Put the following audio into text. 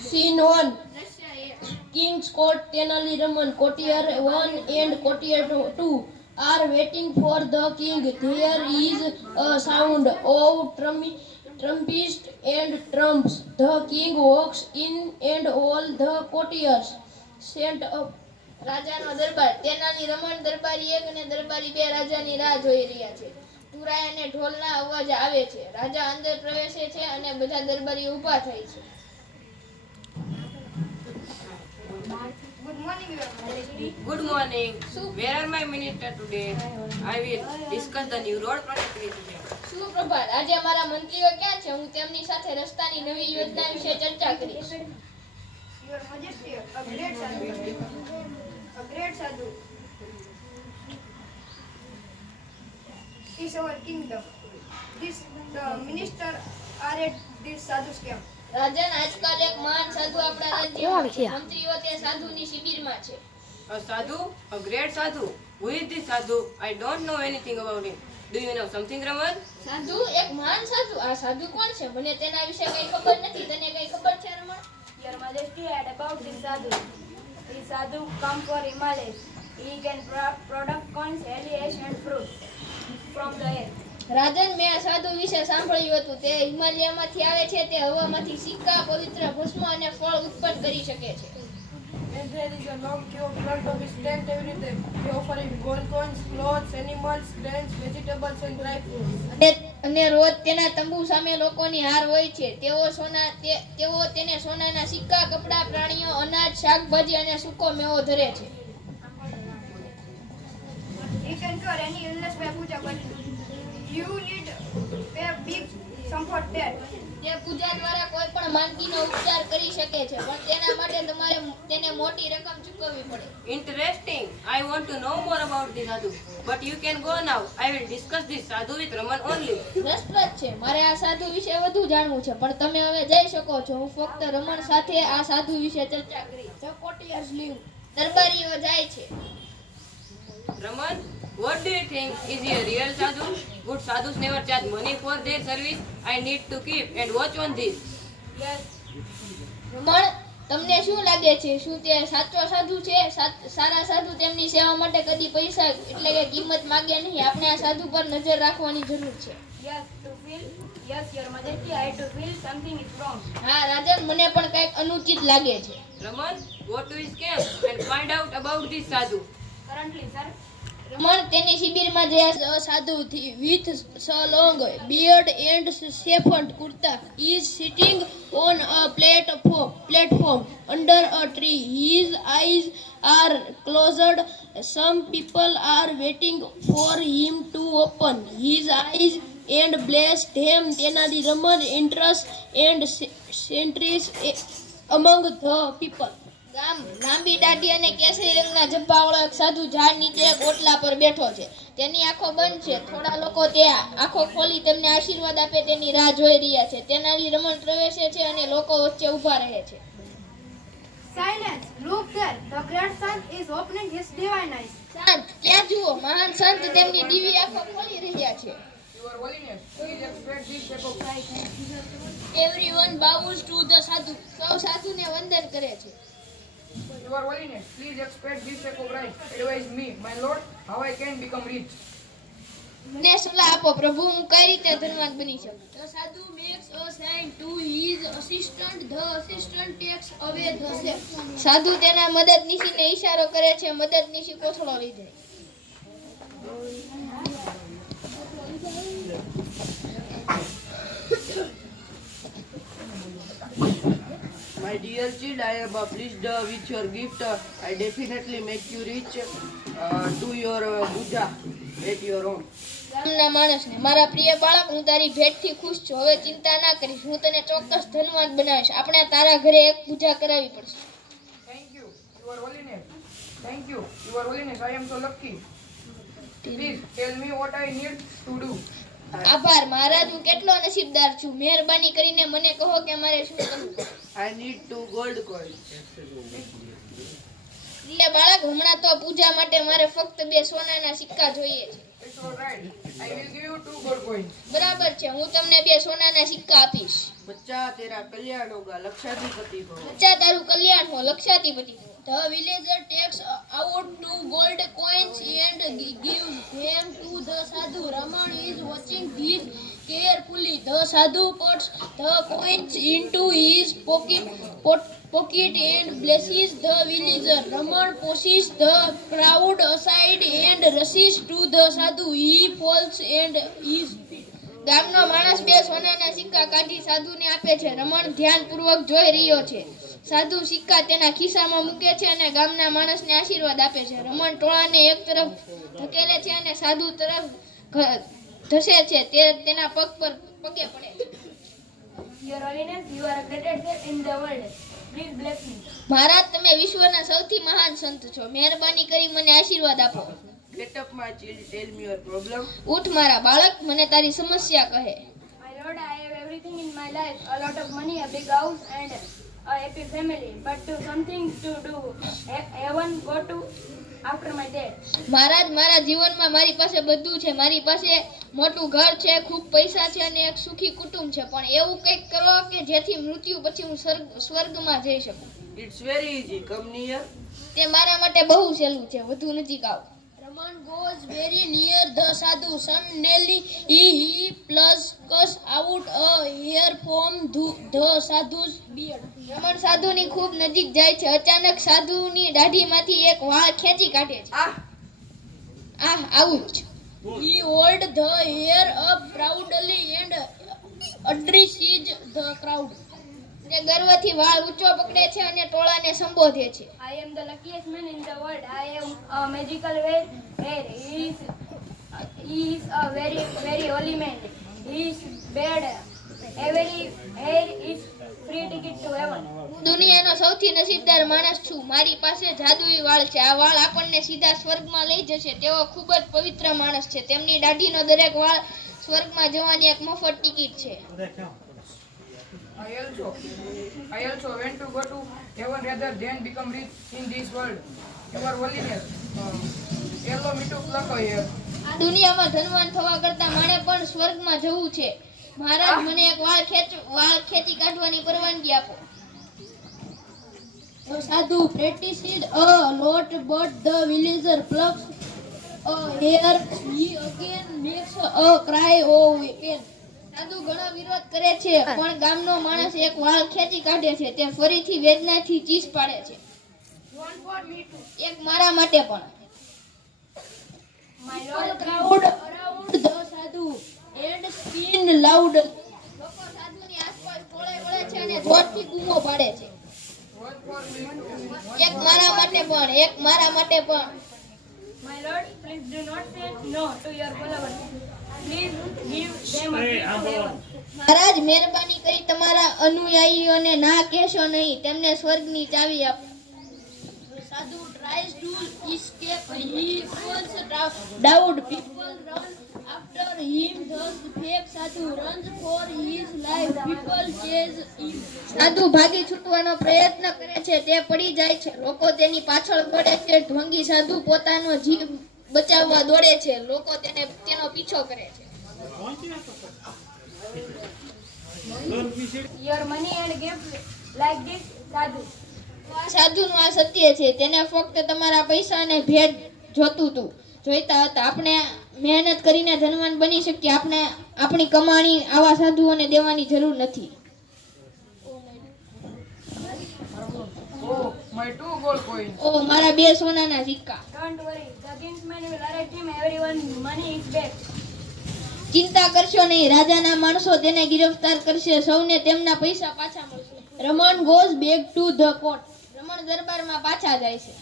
Scene 1. King's Court, Tenali Raman, Courtier 1 and Courtier 2 are waiting for the king. There is a sound of trumpets and trumps. The king walks in and all the courtiers stand up. રાજાનો દરબાર તેનાલી રમણ દરબારી 1 અને દરબારી 2 રાજાની રાહ જોઈ રહ્યા છે. તુરાય અને ઢોલના અવાજ આવે છે. રાજા અંદર પ્રવેશે છે અને બધા દરબારી ઊભા થાય છે. Good morning. Where are my minister today? I will discuss the new road project with them. સુપ્રભાત. આજે અમારા મંત્રીઓ ક્યાં છે? હું તેમની સાથે રસ્તાની નવી યોજના વિશે ચર્ચા કરીશ. Your Majesty, a great sadhu is our kingdom. The minister are at this sadhu's camp. રાજન, આજકાલ એક મહાન સાધુ આપણા રાજ્યમાં છે. મંત્રીઓ તે સાધુની શિબિરમાં છે. A sadhu? A great sadhu? Who is this sadhu? I don't know anything about him. Do you know something, Raman? સાધુ? એક મહાન સાધુ? આ સાધુ કોણ છે? મને તેના વિશે કંઈ ખબર નથી. તને કંઈ ખબર છે, રમણ? Your Majesty, heard about this sadhu. This sadhu come for Himalayas. He can product coins, allies and fruits from the air. રાજન, મેં આ સાધુ વિશે સાંભળ્યું હતું. તે હિમાલયમાંથી આવે છે. તે હવામાંથી સિક્કા, પવિત્ર ભસ્મ અને ફળ ઉત્પન્ન કરી શકે છે. And there is a long queue in front of his tent every day. He offering gold coins, clothes, animals, grains, vegetables and dry fruits. અને રોજ તેના તંબુ સામે લોકોની હાર હોય છે. તેઓ તેને સોનાના સિક્કા, કપડા, પ્રાણીઓ, અનાજ, શાકભાજી અને સૂકો મેવો ધરે છે. You can cure any illness by puja, but you need pay a big sum for that. તે પૂજા દ્વારા કોઈ પણ માંદગીનો ઉપચાર કરી શકે છે, પણ તેના માટે તમારે તેને મોટી રકમ ચૂકવવી પડે. Interesting. I want to know more about this sadhu. But you can go now. I will discuss this sadhu with Raman only. રસપ્રદ છે. મારે આ સાધુ વિશે વધુ જાણવું છે, પણ તમે હવે જઈ શકો છો. હું ફક્ત રમણ સાથે આ સાધુ વિશે ચર્ચા કરીશ. The courtiers leave. દરબારીઓ જાય છે. Raman, what do you think? Is he a real sadhu? Good sadhus never charge money for their service. I need to keep and watch on this. Yes, રમણ, તમને શું લાગે છે? શું તે સાચો સાધુ છે? સારા સાધુ તેમની સેવા માટે કદી પૈસા એટલે કે કિંમત માંગે નહીં. આપણે આ સાધુ પર નજર રાખવાની જરૂર છે. yes, Your Majesty, I to feel something is wrong. હા રાજન, મને પણ કંઈક અનુચિત લાગે છે. Raman, go to his camp and find out about this sadhu. Currently, sir, રમણ તેની શિબિરમાં જે સાધુ with long beard and saffron kurta is sitting on a platform under a tree. His eyes are closed. Some people are waiting for him to open his eyes and bless them. Tenali Raman interest and centuries among the people. લાંબી દાઢી અને કેસરી રંગના ઝભ્ભાવાળો એક સાધુ ઝાડ નીચે એક ઓટલા પર બેઠો છે. તેની આંખો બંધ છે. થોડા લોકો તે આંખો ખોલી તેમને આશીર્વાદ આપે તેની રાહ જોઈ રહ્યા છે. તેનાલી રમણ પ્રવેશે છે અને લોકો વચ્ચે ઊભા રહે છે. Silence! Look there! The great sun is opening his divine eyes. શાંત! ત્યાં જુઓ, મહાન સંત તેમની દિવ્ય આંખો ખોલી રહ્યા છે. Your Holiness, please express this type of Everyone bows to the સાધુ. સૌ સાધુને વંદન કરે છે. Your Holiness, please express this type of right. Advise me, my lord, how I can become rich. મને સલાહ આપો પ્રભુ, હું કઈ રીતે ધનવાન બની શકું. The sadhu makes a sign to his assistant. The assistant takes away the sack. સાધુ તેના મદદનીશીને ઈશારો કરે છે. મદદનીશી કોથળો લઈ જાય. My dear child, I am pleased with your gift. I definitely make you rich to your puja at your home. ગામના માણસને, મારા પ્રિય બાળક, હું તારી ભેટથી ખુશ છું. હવે ચિંતા ના કરીશ. હું તને ચોક્કસ ધનવાન બનાવીશ. આપણે તારા ઘરે એક પૂજા કરાવી પડશે. Thank you, Your Holiness. Thank you, Your Holiness. I am so lucky. Please tell me what I need to do. આભાર મહારાજ, હું કેટલો નસીબદાર છું. મહેરબાની કરીને મને કહો કે મારે શું કરવું. I need 2 gold coins. પ્રિય બાળક, હમણાં તો પૂજા માટે મારે ફક્ત 2 સોનાના સિક્કા જોઈએ છે. It's all right. I will give you 2 gold coins. બરાબર છે, હું તમને 2 સોનાના સિક્કા આપીશ. बच्चा तेरा कल्याण होगा लक्षाधिपति हो બચ્ચા તારું કલ્યાણ હો, લક્ષાધિપતિ હો. The villager takes out 2 gold coins and gives them to the sadhu. Raman is watching this carefully. The sadhu puts the coins into his pocket and blesses the villager. Raman pushes the crowd aside and rushes to the sadhu. He falls and is ગામનો માણસ 2 સોનાના સિક્કા કાઢી સાધુને આપે છે. રમણ ધ્યાનપૂર્વક જોઈ રહ્યો છે. સાધુ સિક્કા તેના ખિસ્સામાં મૂકે છે અને ગામના માણસને આશીર્વાદ આપે છે. રમણ ટોળાને એક તરફ ધકેલે છે અને સાધુ તરફ ધસે છે. તે તેના પગે પડે છે. Your Holiness, you are a greatest in the world. Please bless me. મહારાજ, તમે વિશ્વના સૌથી મહાન સંત છો. મહેરબાની કરી મને આશીર્વાદ આપો. Get up my child, tell me your problem. ઉઠ મારા બાળક, મને તારી સમસ્યા કહે. My Lord, I have everything in my life, a lot of money, a big house, and a happy family. But to something to do, heaven go to after my death. મહારાજ, મારા જીવનમાં મારી પાસે બધું છે. મારી પાસે મોટું ઘર છે, ખૂબ પૈસા છે અને એક સુખી કુટુંબ છે, પણ એવું કંઈક કરો કે જેથી મૃત્યુ પછી હું સ્વર્ગમાં જઈ શકું. It's very easy. Come near. તે મારા માટે બહુ સહેલું છે. વધુ નજીક આવો. Raman goes very near the sadhu. Suddenly he plucks out a hair from the sadhu's beard. રમણ સાધુની ખૂબ નજીક જાય છે. અચાનક સાધુની દાઢીમાંથી એક વાળ ખેંચી કાઢે છે. આવું જ. He holds the hair up proudly and addresses the crowd. તે ગર્વથી વાળ ઊંચો પકડે છે અને ટોળાને સંબોધે છે. I am the luckiest man in the world. I am a magical hair. He is a very, very holy man. His beard, every hair is free ticket to heaven. હું દુનિયાનો સૌથી નસીબદાર માણસ છું. મારી પાસે જાદુઈ વાળ છે. આ વાળ આપણને સીધા સ્વર્ગમાં લઈ જશે. તેઓ ખૂબ જ પવિત્ર માણસ છે. તેમની દાઢીનો દરેક વાળ સ્વર્ગમાં જવાની એક મફત ટિકિટ છે. I also want to go to heaven rather than become rich in this world. Your Holiness, allow me to pluck a hair. આ દુનિયામાં ધનવાન થવા કરતા મારે પણ સ્વર્ગમાં જવું છે. મહારાજ, મને એક વાળ ખેંચી કાઢવાની પરવાનગી આપો. The sadhu practiced a lot, but the villager plucks a hair. He again makes a cry of pain. સાધુ ઘણો વિરોધ કરે છે, પણ ગામનો માણસ એક વાળ ખેંચી કાઢે છે. તે ફરીથી વેદનાથી ચીસ પાડે છે. One for me too. એક મારા માટે પણ. My Lord, Crowd around the sadhu and scream loud. લોકો સાધુની આસપાસ ટોળે વળે છે અને જોરથી બૂમો પાડે છે. One for me too. એક મારા માટે પણ, એક મારા માટે પણ. my Lord, please do not say no to your followers. Please give them a key to heaven. મહારાજ, મહેરબાની કરી તમારા અનુયાયીઓને ના કહેશો નહીં. તેમને સ્વર્ગની ચાવી આપો. સાધુ tries to escape. He falls down. People run after him. The fake sadhu runs for his life. People chase him. સાધુ ભાગી છૂટવાનો પ્રયત્ન કરે છે. તે પડી જાય છે. લોકો તેની પાછળ દોડે છે. ઢોંગી સાધુ પોતાનો જીવ બચાવવા દોડે છે. લોકો તેનો પીછો કરે છે. Your money and gifts like this sadhu. આ સાધુનું આ સત્ય છે. તેને ફક્ત તમારા પૈસા અને ભેટ જોઈતા હતા. આપણે મહેનત કરીને ધનવાન બની શકીએ. આપણે આપણી કમાણી આવા સાધુઓને દેવાની જરૂર નથી. Oh, my 2 gold coins. ઓ, મારા 2 સોનાના સિક્કા. Don't worry, the kingsman will arrest him. Everyone's money is back. ચિંતા કરશો નહીં. રાજાના માણસો તેને ગિરફ્તાર કરશે. સૌને તેમના પૈસા પાછા મળશે. રમણ goes back to the court. રમણ દરબારમાં પાછા જાય છે.